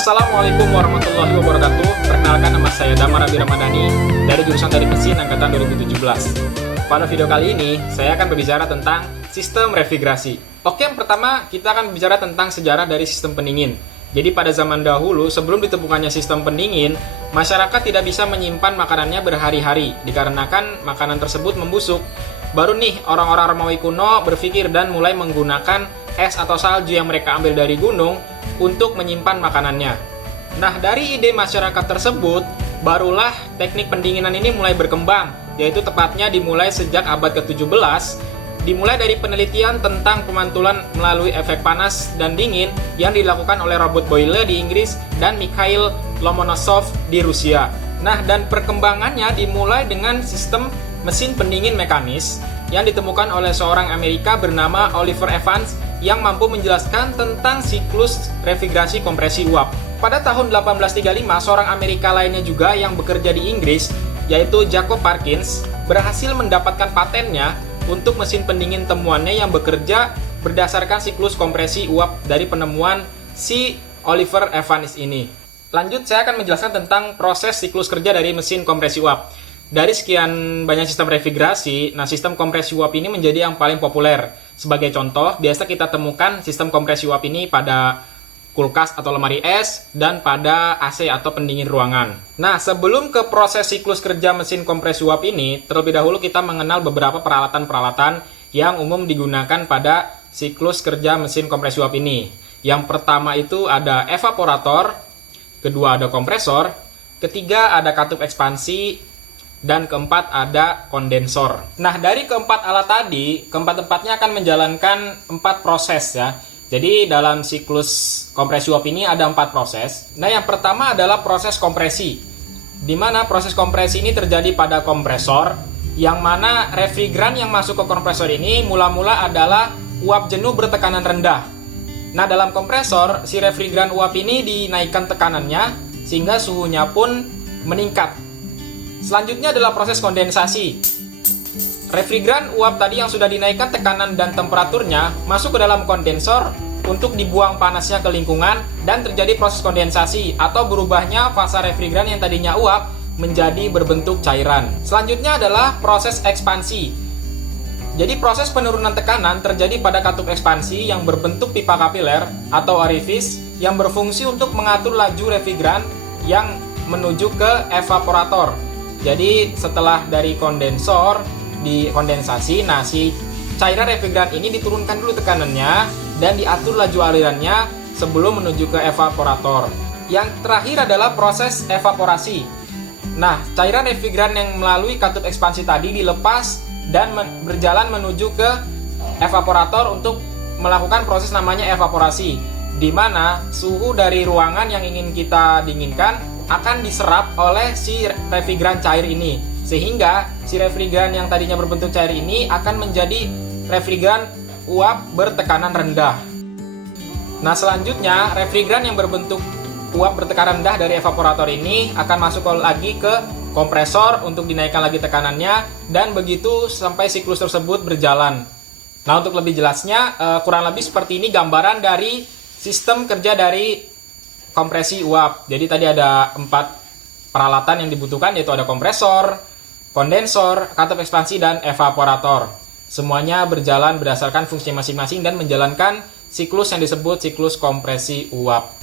Assalamualaikum warahmatullahi wabarakatuh. Perkenalkan, nama saya Damar Abi Ramadhani dari jurusan Teknik Mesin angkatan 2017. Pada video kali ini, saya akan berbicara tentang sistem refrigerasi. Oke, yang pertama kita akan berbicara tentang sejarah dari sistem pendingin. Jadi pada zaman dahulu, sebelum ditemukannya sistem pendingin, masyarakat tidak bisa menyimpan makanannya berhari-hari, dikarenakan makanan tersebut membusuk. Baru nih, orang-orang Romawi kuno berpikir dan mulai menggunakan es atau salju yang mereka ambil dari gunung untuk menyimpan makanannya. Nah, dari ide masyarakat tersebut, barulah teknik pendinginan ini mulai berkembang, yaitu tepatnya dimulai sejak abad ke-17, dimulai dari penelitian tentang pemantulan melalui efek panas dan dingin yang dilakukan oleh Robert Boyle di Inggris dan Mikhail Lomonosov di Rusia. Nah, dan perkembangannya dimulai dengan sistem mesin pendingin mekanis yang ditemukan oleh seorang Amerika bernama Oliver Evans yang mampu menjelaskan tentang siklus refrigerasi kompresi uap. Pada tahun 1835, seorang Amerika lainnya juga yang bekerja di Inggris, yaitu Jacob Parkins, berhasil mendapatkan patennya untuk mesin pendingin temuannya yang bekerja berdasarkan siklus kompresi uap dari penemuan si Oliver Evans ini. Lanjut, saya akan menjelaskan tentang proses siklus kerja dari mesin kompresi uap. Dari sekian banyak sistem refrigerasi, sistem kompresi uap ini menjadi yang paling populer. Sebagai contoh, biasa kita temukan sistem kompresi uap ini pada kulkas atau lemari es, dan pada AC atau pendingin ruangan. Nah, sebelum ke proses siklus kerja mesin kompresi uap ini, terlebih dahulu kita mengenal beberapa peralatan-peralatan yang umum digunakan pada siklus kerja mesin kompresi uap ini. Yang pertama itu ada evaporator, kedua ada kompresor, ketiga ada katup ekspansi, dan keempat ada kondensor. Nah, dari keempat alat tadi, keempat-empatnya akan menjalankan 4 proses ya. Jadi dalam siklus kompresi uap ini ada 4 proses. Nah, yang pertama adalah proses kompresi, di mana proses kompresi ini terjadi pada kompresor, yang mana refrigeran yang masuk ke kompresor ini mula-mula adalah uap jenuh bertekanan rendah. Nah, dalam kompresor, si refrigeran uap ini dinaikkan tekanannya sehingga suhunya pun meningkat. Selanjutnya adalah proses kondensasi. Refrigeran uap tadi yang sudah dinaikkan tekanan dan temperaturnya masuk ke dalam kondensor untuk dibuang panasnya ke lingkungan dan terjadi proses kondensasi atau berubahnya fasa refrigeran yang tadinya uap menjadi berbentuk cairan. Selanjutnya adalah proses ekspansi. Jadi proses penurunan tekanan terjadi pada katup ekspansi yang berbentuk pipa kapiler atau orifice yang berfungsi untuk mengatur laju refrigeran yang menuju ke evaporator. Jadi setelah dari kondensor dikondensasi, si cairan refrigeran ini diturunkan dulu tekanannya dan diatur laju alirannya sebelum menuju ke evaporator. Yang terakhir adalah proses evaporasi. Nah, cairan refrigeran yang melalui katup ekspansi tadi dilepas dan berjalan menuju ke evaporator untuk melakukan proses namanya evaporasi, di mana suhu dari ruangan yang ingin kita dinginkan akan diserap oleh si refrigeran cair ini, sehingga si refrigeran yang tadinya berbentuk cair ini akan menjadi refrigeran uap bertekanan rendah. Nah, selanjutnya refrigeran yang berbentuk uap bertekanan rendah dari evaporator ini akan masuk lagi ke kompresor untuk dinaikkan lagi tekanannya, dan begitu sampai siklus tersebut berjalan. Nah, untuk lebih jelasnya, kurang lebih seperti ini gambaran dari sistem kerja dari kompresi uap. Jadi tadi ada 4 peralatan yang dibutuhkan, yaitu ada kompresor, kondensor, katup ekspansi, dan evaporator. Semuanya berjalan berdasarkan fungsi masing-masing dan menjalankan siklus yang disebut siklus kompresi uap.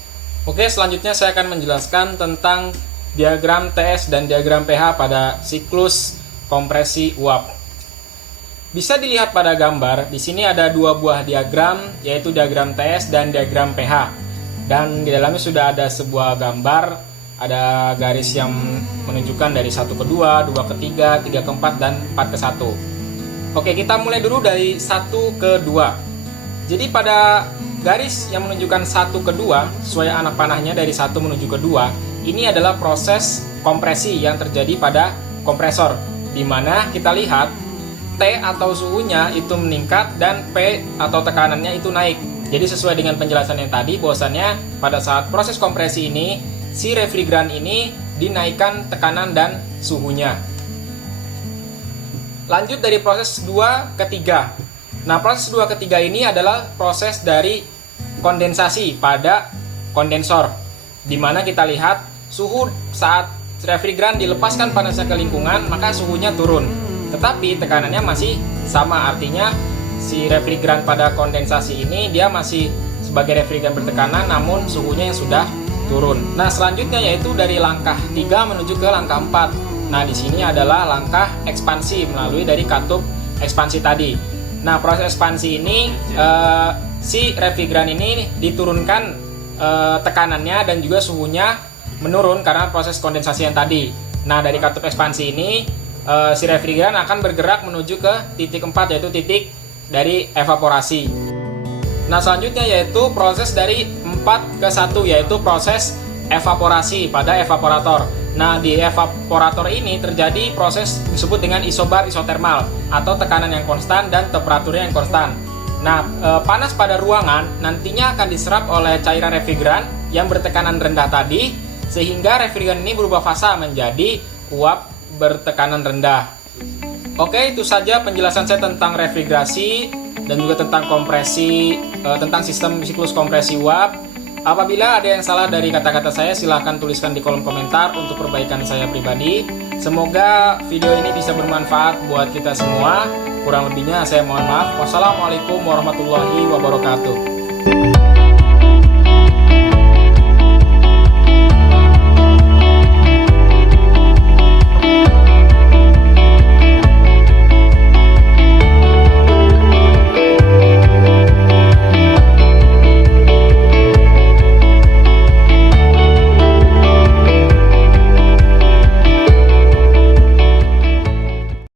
Oke, selanjutnya saya akan menjelaskan tentang diagram TS dan diagram pH pada siklus kompresi uap. Bisa dilihat pada gambar, di sini ada 2 buah diagram, yaitu diagram TS dan diagram pH. Dan di dalamnya sudah ada sebuah gambar, ada garis yang menunjukkan dari 1 ke 2, 2 ke 3, 3 ke 4, dan 4 ke 1. Oke, kita mulai dulu dari 1 ke 2. Jadi pada garis yang menunjukkan 1 ke 2, sesuai anak panahnya dari 1 menuju ke 2, ini adalah proses kompresi yang terjadi pada kompresor, di mana kita lihat T atau suhunya itu meningkat dan P atau tekanannya itu naik. Jadi sesuai dengan penjelasan yang tadi, bahwasannya pada saat proses kompresi ini, si refrigeran ini dinaikkan tekanan dan suhunya. Lanjut dari proses 2 ke 3. Nah, proses 2 ke 3 ini adalah proses dari kondensasi pada kondensor, dimana kita lihat suhu saat refrigeran dilepaskan panasnya ke lingkungan, maka suhunya turun. Tetapi tekanannya masih sama, artinya si refrigeran pada kondensasi ini dia masih sebagai refrigeran bertekanan, namun suhunya yang sudah turun. Nah, selanjutnya yaitu dari langkah 3 menuju ke langkah 4. Nah, di sini adalah langkah ekspansi melalui dari katup ekspansi tadi. Nah, proses ekspansi ini si refrigeran ini diturunkan tekanannya dan juga suhunya menurun karena proses kondensasi yang tadi. Nah, dari katup ekspansi ini si refrigeran akan bergerak menuju ke titik 4, yaitu titik dari evaporasi. Nah, selanjutnya yaitu proses dari 4 ke 1, yaitu proses evaporasi pada evaporator. Nah, di evaporator ini terjadi proses disebut dengan isobar isotermal atau tekanan yang konstan dan temperaturnya yang konstan. Nah, panas pada ruangan nantinya akan diserap oleh cairan refrigeran yang bertekanan rendah tadi, sehingga refrigeran ini berubah fasa menjadi uap bertekanan rendah. Oke, itu saja penjelasan saya tentang refrigerasi dan juga tentang kompresi, tentang sistem siklus kompresi uap. Apabila ada yang salah dari kata-kata saya, silahkan tuliskan di kolom komentar untuk perbaikan saya pribadi. Semoga video ini bisa bermanfaat buat kita semua. Kurang lebihnya saya mohon maaf. Wassalamualaikum warahmatullahi wabarakatuh.